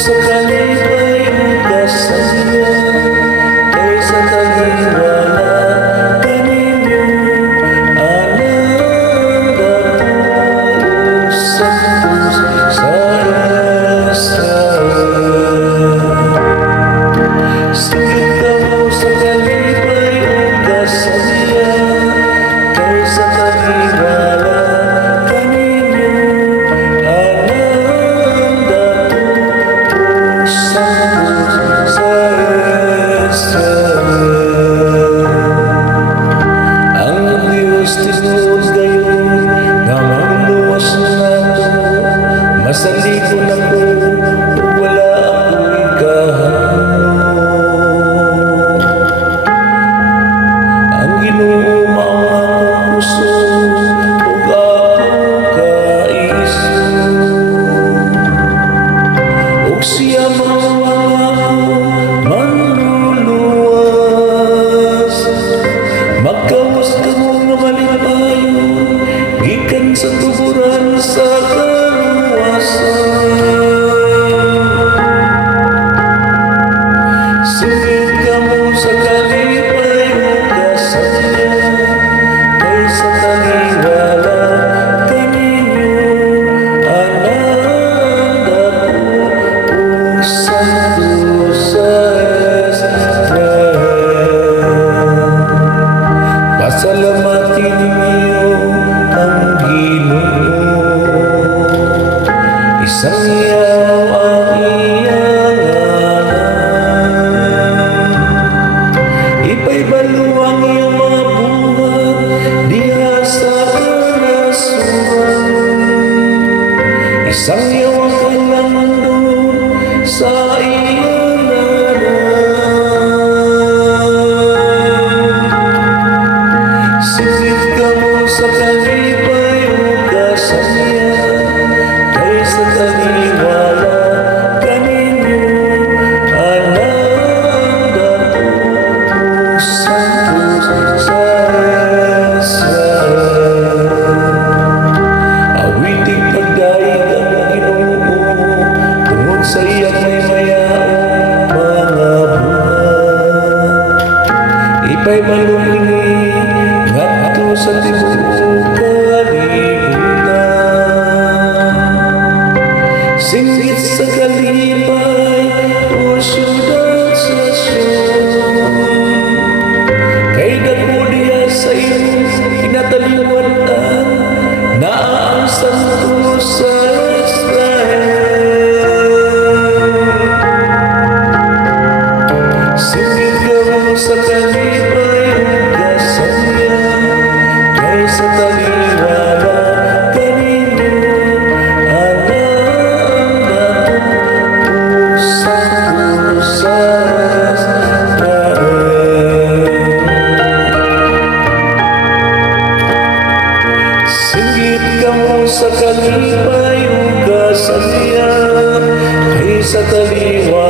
Sa kalipay kasaya kaysa taliwala kaninyo alam dapat sa puso sa Sigit ka mo sa kalipay kasaya kaysa taliwala kaninyo masaligo na ko wala ako'y kahano. Ang Ginoo mao akong puso ug akong kaiso, ug siya mao ang akong manluluwas. Magkawas ka mo nga malipayo gikan sa tuburan sa Sigit ka mo sa kalipay kasaya kaysa taliwala kaninyo alam dapat santo sa pasalamatin ninyo ang Ginoo, isang iyaw ang iyang ngalan. Ipaybalo ang iyong mga buhat diha sa kanasuran. Isang iyaw ang kailangan doon sa iyang ngalan. Sigit ka mo sa kalipay kasaya kaysa taliwala kaninyo alam dapat santo sa awiting pagdaig ang Ginoo tungod sa iyang may mayaong mga buhat. Ipaybalumi ngadto sa tibuok singgit sa kalipay o syudad sa Sion, kay dako diya sa iyong kinataliwanan naa ang santo sa Israel. Singgit ka mo sa kalipay kasaya kaysa taliwala kaninyo Singgit ka mo sa kalipay kasaya kaysa taliwala